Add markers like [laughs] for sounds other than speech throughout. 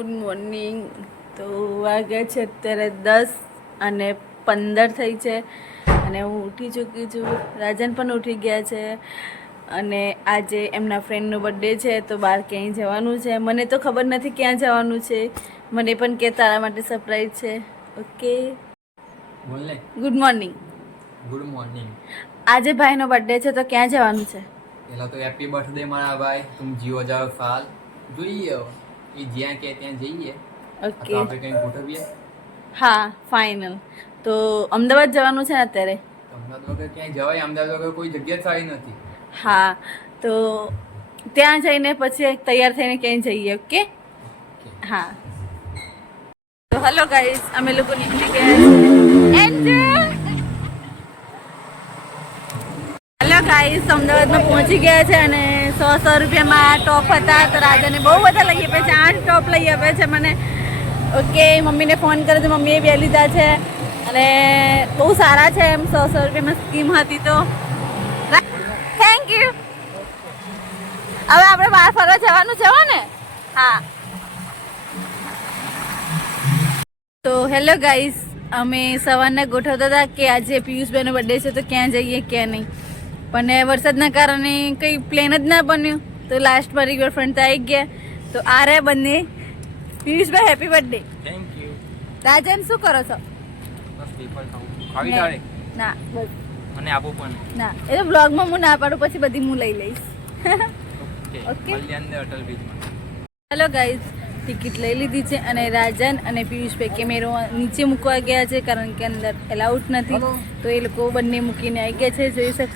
Good morning. તો વાગે છે અત્યારે દસ અને પંદર થઈ છે. અને હું ઉઠી ચૂકી છું. રાજન પણ ઉઠી ગયા છે. અને આજે એમના ફ્રેન્ડનો બર્થડે છે તો બહાર ક્યાંય જવાનું છે. મને તો ખબર નથી ક્યાં જવાનું છે. મને પણ કે તારા માટે સરપ્રાઈઝ છે. Okay good morning good morning આજે ભાઈનો બર્થડે છે તો ક્યાં જવાનું છે? પહેલા તો હેપી બર્થડે મારા ભાઈ. તું જીવો જાવ ફાલ જોઈએ. એ જ્યાં કે ત્યાં જઈએ ઓકે આપણે કંઈક ગોઠવીએ? હા ફાઇનલ તો અમદાવાદ જવાનું છે ને અત્યારે? અમદાવાદ વગર ક્યાંય જવાય? અમદાવાદ વગર કોઈ જગ્યા સારી નથી. હા તો ત્યાં જઈને પછી તૈયાર થઈને ક્યાંય જઈએ ઓકે હા. તો હલો ગાઈઝ અમે લોકો નીકળી ગયા છીએ. હેલો ગાઈઝ અમદાવાદમાં પહોંચી ગયા છે અને સો સો રૂપિયામાં ટોપ હતા, તો રાજાને બહુ બધા લઈ આપ્યા છે આઠ ટોપ લઈ આપ્યા છે મને. ઓકે, મમ્મીને ફોન કર્યો તો મમ્મીએ બે લીધા છે. અને બહુ સારા છે એમ સો સો રૂપિયામાં સ્કીમ હતી તો. થેન્ક યુ હવે આપણે બહાર ફરવા જવાનું છે હો ને? હા. તો હેલો ગાઈસ, અમે સવારના ગોઠવતા હતા કે આજે પિયુષભાઈનો બર્થડે છે, તો ક્યાં જઈએ, ક્યાં નહીં. પણ વરસાદના કારણે કંઈ પ્લેન જ ના બન્યું. તો લાસ્ટમાં રિવરફ્રન્ટ તો આવી ગયા. તો આ રહ્યા બંને. પિયુષભાઈ happy birthday thank you Rajan શું કરો છો? બસ પેપર ખાવી. તારે ના બસ. મને આપો પણ. ના એ તો બ્લોગમાં હું ના પાડું પછી બધી હું લઈ લઈશ. ઓકે [laughs] અટલ બ્રિજમાં હેલો ગાઈઝ ટિકિટ લઈ લીધી છે અને રાજન અને પિયુષભાઈ કેમેરો નીચે મૂકવા ગયા છે કારણ કે અંદર એલાઉટ નથી. તો એ લોકો બંને મૂકીને આવી ગયા છે જોઈ શક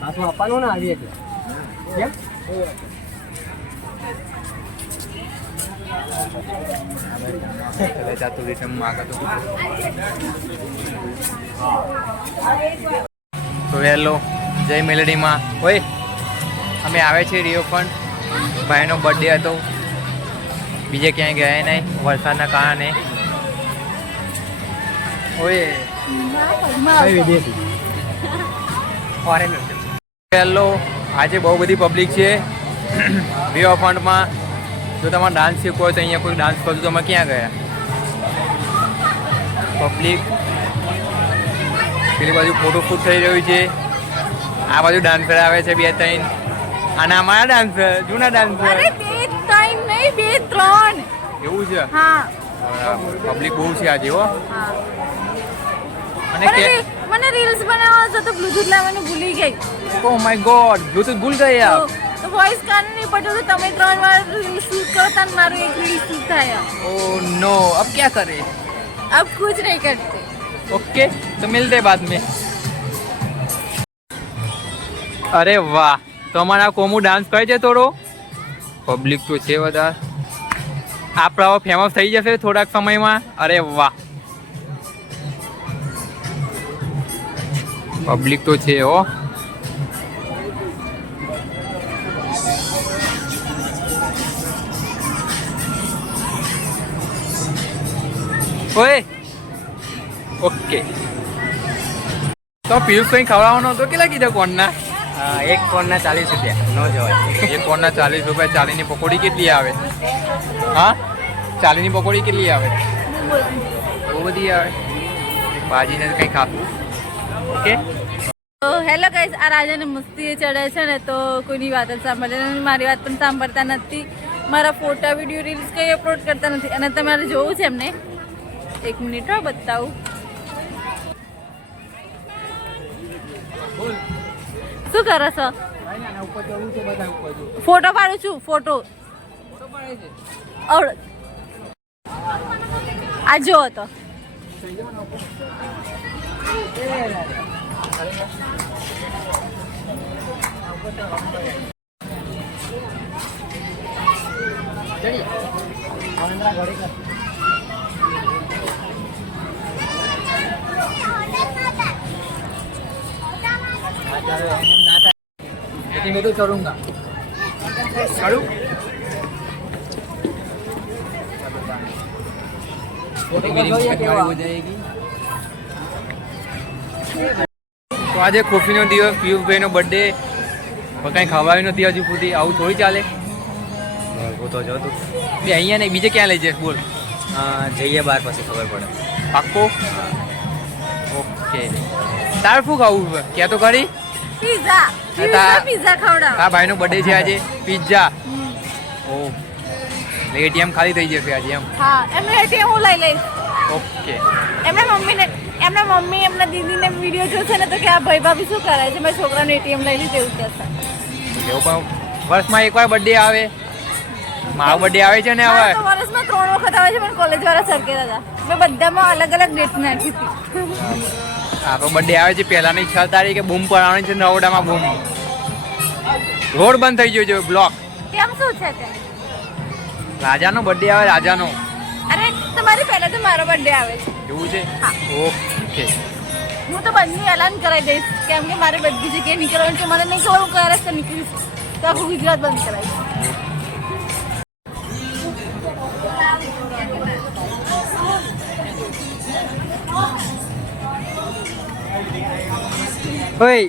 પાછું આપવાનું ને આવી એટલે તો હેલો, જય મેલેડીમાં. હોય અમે આવે છે રિયો પણ. ભાઈનો બર્થડે હતો. બીજે ક્યાંય ગયા નહીં, વરસાદના કારણે. ઓય. કઈ ફોરેનર હેલો આજે બહુ બધી પબ્લિક છે. રિયો ફંડમાં જો તમારે ડાન્સ શીખવો હોય તો અહીંયા કોઈ ડાન્સ કરતું તો અમે ક્યાં ગયા? પબ્લિક પેલી બાજુ ફોટો શૂટ થઈ રહ્યું છે. આ બાજુ ડાન્સર આવે છે બે ત્રણ. અને અમારા ડાન્સર જૂના ડાન્સર બે ત્રણ નહીં બે ત્રણ. એવું છે? હા. પબ્લિક બહુ છે આજે હો. અને મને રીલ્સ બનાવવા તો તો બ્લૂટૂથ લાવવાનું ભૂલી ગઈ. ઓ માય ગોડ બ્લૂટૂથ ભૂલ ગઈ આપ. તો વોઇસ કાન નહીં પડ્યો તો તમે ત્રણ વાર શૂટ કરો તાન મારું એક રીલ શૂટ થાય. Oh ઓ નો અબ ક્યા કરે? અબ કુછ નહીં કરતે. ઓકે તો મિલતે બાદ મે. અરે વાહ તો અમારા કોમુ ડાન્સ કરી છે થોડો? પબ્લિક તો છે વધારે. આપણા ફેમસ થઈ જશે થોડાક સમયમાં. અરે વાહ. પબ્લિક તો છે હો. ઓય. ઓકે. તો પિયુષ કઈ ખવડાવવાનો હતો? કેટલા કીધા કોણના? એક કોણના ચાલીસ રૂપિયા. ન જવાય. એક કોણના ચાલીસ રૂપિયા ચાલીની પકોડી કેટલી આવે? હા? ચાલીની પકોડી કેટલી આવે? બહુ બધી આવે. ભાજીને કંઈ ખાતું? ઓકે. તો હેલો ગાઈસ આ રાજાને મસ્તી ચડે છે ને તો કોઈની વાત જ સાંભળે મારી વાત પણ સાંભળતા નથી. મારા ફોટા વીડિયો રીલ્સ કંઈ અપલોડ કરતા નથી. અને તમારે જોવું છે એમને? એક મિનિટ હો બતાવું. શું કરો છો? ફોટો પાડું છું ફોટો. આ જો તો. लेकिन मैं तो चढ़ूंगा चढ़ू फोटो तो જોઈએ કેવા તો આજે કોફીનો દિવસ પિયુષભાઈનો બર્થડે પણ કાંઈ ખવાયું નથી હજુ સુધી આવું થોડી ચાલે હું તો જોતું બે અહીંયા નહીં બીજે ક્યાં લઈ જઈશ બોલ જઈએ બાર પછી ખબર પડે પાક્કો ઓકે તારે શું ખાવું ક્યાં તો ખરી? પિઝા પિઝા ખવડાવ. આ ભાઈનો બર્થડે છે આજે. પિઝા ઓ એટીએમ ખાલી થઈ જશે આજે એમ. હા એમને એટીએમ હું લઈ લઈશ. ઓકે. એમના મમ્મીને એમના મમ્મી એમના દીદીને વીડિયો જોશે ને તો કે આ ભાઈ ભાભી શું કરે છે? મેં છોકરાને એટીએમ લઈ લીધું એવું કહેશે. એવું પણ વર્ષમાં એકવાર બર્થડે આવે. મારો બર્થડે આવે છે ને હવે વર્ષમાં ત્રણ વખત આવે છે પણ કોલેજ વાળા સરખે હતા. મેં બધામાં અલગ અલગ ડેટ નાખી હતી. આ તો બર્થડે આવે છે પહેલાની છ તારીખે બૂમ પડાવવાની છે નવડામાં બૂમ. રોડ બંધ થઈ ગયો છે બ્લોક. કેમ શું છે તે? રાજાનો બર્થડે આવે રાજાનો. અરે તમારી પહેલા તો મારો બર્થડે આવે છે. એવું છે? હા. ઓકે. હું તો બંને એલાન કરાવી દઈશ. કેમ કે મારે બધી જગ્યાએ નીકળવાનું છે. મને નહીં ખબર હું કયા રસ્તે નીકળીશ તો આખું ગુજરાત બંધ કરાવીશ ઓય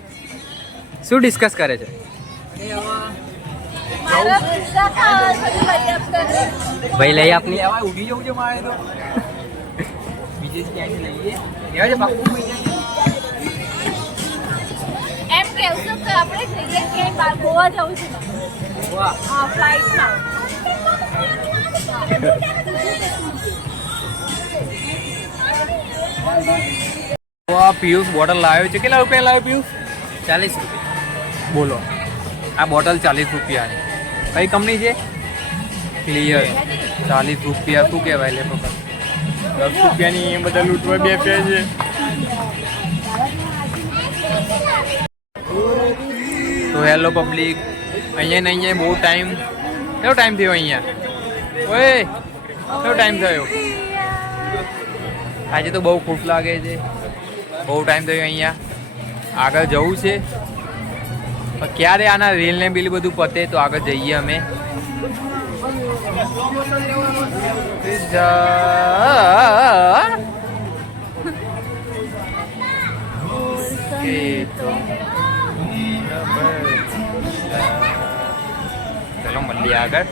શું ડિસ્કસ કરે છે. ભાઈ લઈ આપની. ઉડી જવું છે મારે તો. બીજે ક્યાંય લઈએ? કહેવાય છે પાક્કું એમ કેવું છું કે આપણે જઈએ કે બહાર ગોવા જવું છે? હા ફ્લાઇટમાં. તો આ પિયુષ બોટલ લાવ્યો છે. કેટલા રૂપિયા લાવ્યો પિયુષ? ચાલીસ રૂપિયા બોલો. આ બોટલ ચાલીસ રૂપિયાની. કઈ કંપની છે? ક્લિયર ચાલીસ રૂપિયા શું કહેવાય લે પપ્પા? દસ રૂપિયાની એ બધા લૂંટવા બે છે. તો હેલો પબ્લિક અહીંયા ને અહીંયા બહુ ટાઈમ કેટલો ટાઈમ થયો અહીંયા? ઓય કેટલો ટાઈમ થયો? આજે તો બહુ ખુશ લાગે છે. બહુ ટાઈમ થયો અહીંયા. આગળ જવું છે. ક્યારે આના રેલ ને બિલ બધું પતે તો આગળ જઈએ અમે. ચલો મળીએ આગળ.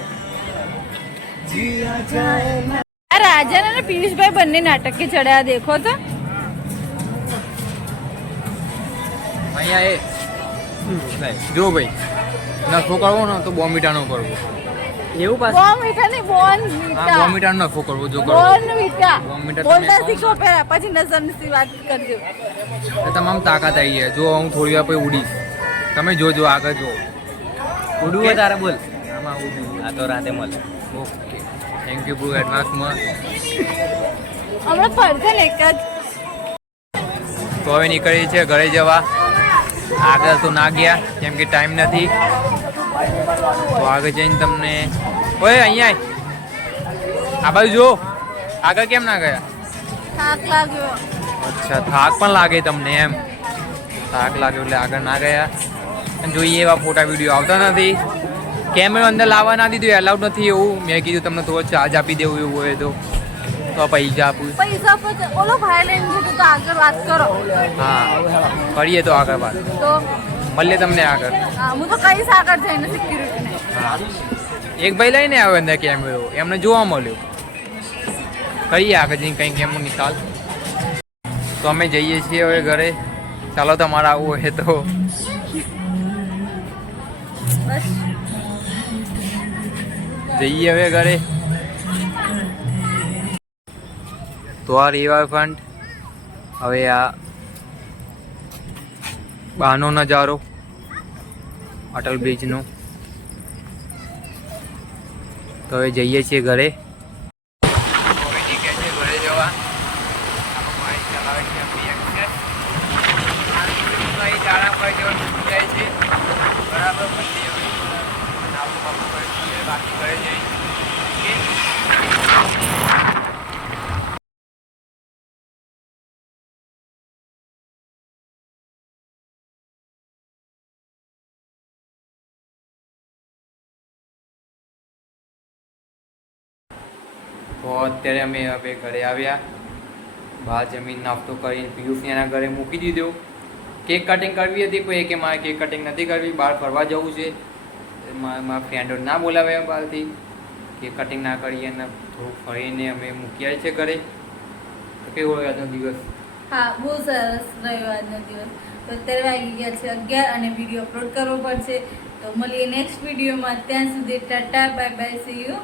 રાજા અને પિયુષભાઈ બંને નાટકે ચડ્યા, દેખો તો. અહીંયા એ જો ભાઈ નફો કરવો ને તો બોમિટાનો કરવો. એવું પાછું? બોન મીઠા નહીં બોન હા મીઠા બોમિટાનો નફો કરવો જો કરવો બોન મીઠા. બોન મીઠા બોલતા તમે શીખો પહેલા પછી નજરની વાત કરજો. તમામ તાકાત આવી છે. જો હું થોડી વાર પછી ઉડીશ. તમે જોજો આગળ જો ઉડવું હોય તારે બોલ. આમાં ઉડું આ તો રાતે મળે ઓકે થેન્ક યુ બ્રુ એડવાન્સમાં હમણાં ફરશે ને એક જ. તો હવે નીકળી છે ઘરે જવા. આગળ તો ના ગયા કેમ કે ટાઈમ નથી. તો આગળ જઈને તમને ઓય અહીંયા આ બાજુ જો આગળ કેમ ના ગયા? થાક લાગ્યો. અચ્છા થાક પણ લાગે તમને એમ. થાક લાગ્યો એટલે આગળ ના ગયા. અને જોઈએ એવા ફોટા વીડિયો આવતા નથી. કેમેરો અંદર લાવવા ના દીધું એલાઉડ નથી એવું. મેં કીધું તમને થોડો ચાર્જ આપી દેવું એવું હોય તો. તો પૈસા આપું પૈસા ઓલો ભાઈ લઈને જતો તો આગળ વાત કરો. હા કરીએ તો આગળ વાત. તો? મળીએ તમને આગળ. હું તો કઈ આગળ જઈને સિક્યુરિટીને હા. એક ભાઈ લઈને આવ્યો અંદર કેમેરો એમને જોવા મળ્યો. કરીએ આગળ જઈને કંઈક એમનો નિકાલ. તો અમે જઈએ છીએ હવે ઘરે. ચાલો તમારે આવવું હોય તો. જઈએ હવે ઘરે. તો આ રિવરફ્રન્ટ હવે આ બહારનો નજારો અટલ બ્રિજનો તો હવે જઈએ છીએ ઘરે જવા બરાબર મળીએ હવે. આવું પાકું કરીશું. બાકી ઘરે જઈ ઓકે તો અત્યારે અમે હવે ઘરે આવ્યા. બહાર જમીન નાસ્તો કરીને પિયુષને એના ઘરે મૂકી દીધો. કેક કટિંગ કરવી હતી કોઈ કે મારે કેક કટિંગ નથી કરવી, બહાર ફરવા જવું છે. મારા ફ્રેન્ડો ના બોલાવ્યા બહારથી. કેક કટિંગ ના કરીએ અને થોડું ફરીને અમે મૂક્યા છે ઘરે. તો કેવો આજનો દિવસ? હા, બહુ સરસ રહ્યો આજનો દિવસ. તો અત્યારે વાગી ગયા છે અગિયાર અને વીડિયો અપલોડ કરવો પડશે. તો મળીએ નેક્સ્ટ વિડીયોમાં ત્યાં સુધી Tata bye bye see you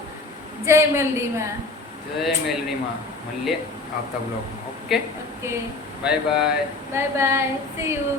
જય મેલડીમાં જય મેલડીમાં મળીએ આવતા બ્લોગમાં okay okay bye bye bye bye see you